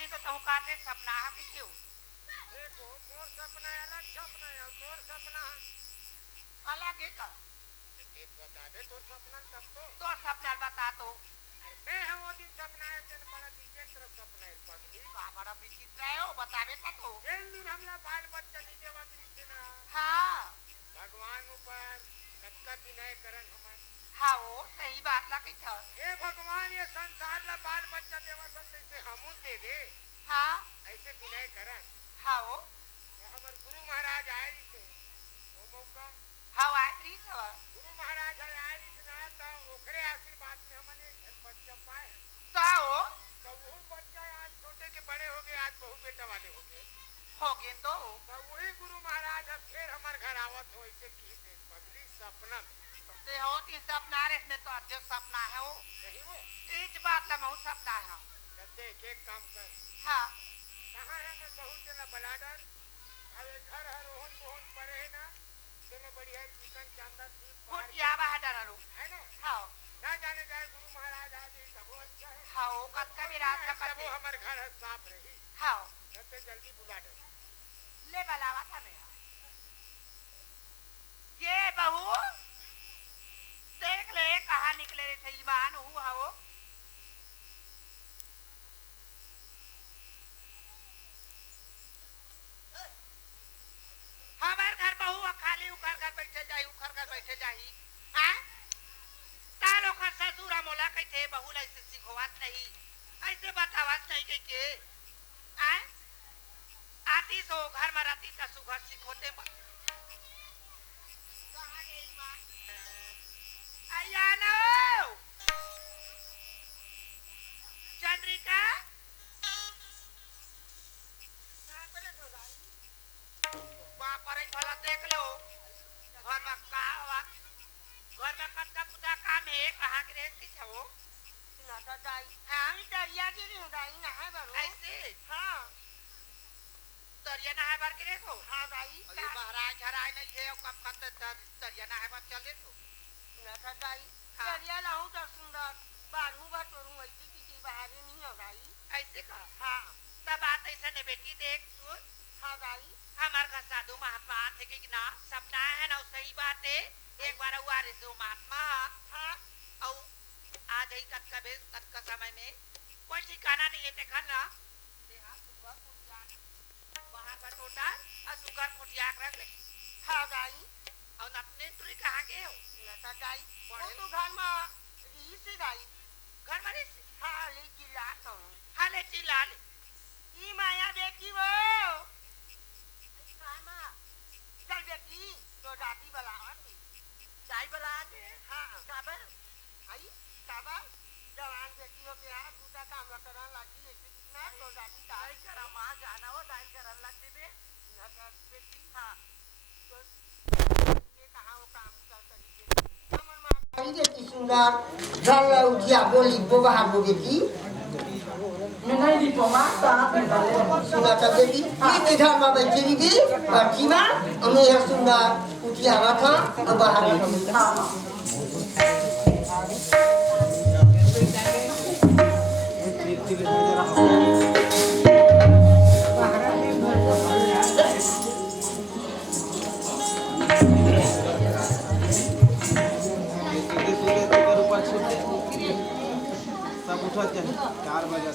होती तो तू काटे सपना है कि क्यों देखो मोर सपना अलग सपना है और तोर सपना अलग है का एक बता दे तोर सपना तब तो सपना बता तो मैं है वो दिन सपना है तेरे बड़ा विचित्र सपना है पगली का बड़ा विचित्र है वो बतावे का तो एक दिन हमला बाल बच्चा नहीं देवा कृष्ण हाँ भगवान ऊपर कतका विनय करन हमन हाँ वो सही बात ला कही था हे भगवान ये संसार ला बाल बच्चा देवा सकते से हमू दे दे हाँ ऐसे विनय करन हाँ वो हमार गुरु महाराज आए थे वो मौका हाँ आखिरी सवा गुरु महाराज आए ना तो ओकरे आशीर्वाद से हमने एक बच्चा पाए तो वो बच्चा आज छोटे के बड़े हो गए आज बहु बेटा वाले हो गए तो वही गुरु महाराज अब फिर हमारे घर आवत हो ऐसे की पगली सपना में ते हो तीन सपना रे इसमें तो अच्छे सपना है वो नहीं वो इस बात ला मैं सपना है देख एक काम कर हाँ कहाँ है मैं बहुत जना बलाडर अरे घर है रोहन रोहन पड़े है ना तेने बढ़िया चिकन चांदा थी कुटिया बा डरो है ना हाँ ना जाने जाए गुरु महाराज आज सब अच्छा है हाँ वो कत्का भी रात का सब हमारे घर है साफ रही हाँ सबसे जल्दी बुला दो ले बलावा था मैं ये बहू देख ले कहाँ निकले रे थे ईमान हुआ वो हमारे घर बहू खाली उखर कर बैठे जाही हाँ तालो का ससुर मोला कहते बहू ला ऐसे सिखवात नहीं ऐसे बतावत नहीं के आ आती सो घर में रहती त सुघर सिखोते कहां गई मां आया नो चंद्रिका बाप रे भला देख लो घर में कटका पुता काम है कहां के रहती छो ना तो दाई हां दरिया के दाई ना है बरो ऐसे हां दरिया ना है बार के देखो हां भाई अरे महाराज हराय नहीं है कब कब दरिया ना है बार चले तो ना तो दाई दरिया लाऊं तो सुंदर बारू बटोरू ऐसी की बाहर नहीं हो भाई ऐसे का हां तब बात ऐसा ने बेटी देख सुन हां भाई हमार का साधु महात्मा थे कि ना सपना है ना सही बात है एक बार हुआ रे सो महात्मा हां औ आज ही कतका समय में कोई ठिकाना नहीं है देखा ना देहा सुबह कुटिया बाहर बटोटा और सुगर कुटिया रख ले हां भाई और अपने तुरी कहां गए हो नता गाई वो तो घर में रही से गाई घर में रही हां ले चिल्ला तो हां ले चिल्ला ले ई माया देखी वो मामा चल बेटी तो दादी बुलावा चाय बुला दे हां काबर आई काबर जवान बेटी हो गया दूसरा काम करन लगी ऐसे कितना तो दादी दाई करा मां जाना हो दाई करन लगी बे ना कर बेटी हां तो ये कहां वो काम कर करिए हमर मां करी देती सुंदर जल उठिया बोली बोबा बेटी नहीं दी पोमा साथ में सुना तब बेटी ये घर में बैठी थी और जीवा हमें यह सुंदर उठिया रखा और बाहर निकली हां सब उठा 4 बजे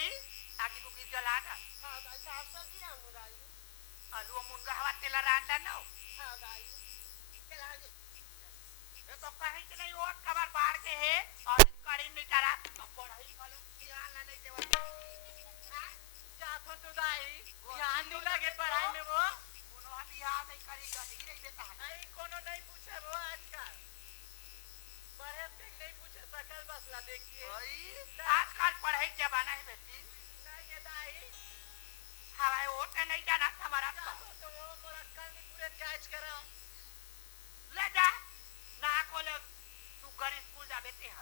होई आगे को जला ना हां दाई साहब सब्जी ना दाई आलू मुनगा हवा तेल रांडा ना हां दाई चला दे ये तो कहीं के नहीं और खबर बाहर के है और करी नहीं करा पढ़ाई करो ध्यान ना नहीं देवा जा तो दाई ध्यान नहीं लगे पढ़ाई में वो कोनो ध्यान नहीं करी गधी नहीं देता है नहीं कोनो नहीं पूछे वो आजकल पढ़े देख नहीं पूछे सकल बसला देख के आजकल पढ़ाई जमाना है बेटी नहीं ये दाई हवाई वोट नहीं जाना हमारा तो वो मोरा कल नहीं पूरे कैच करा ले जा ना खोले तू घर स्कूल जा बेटे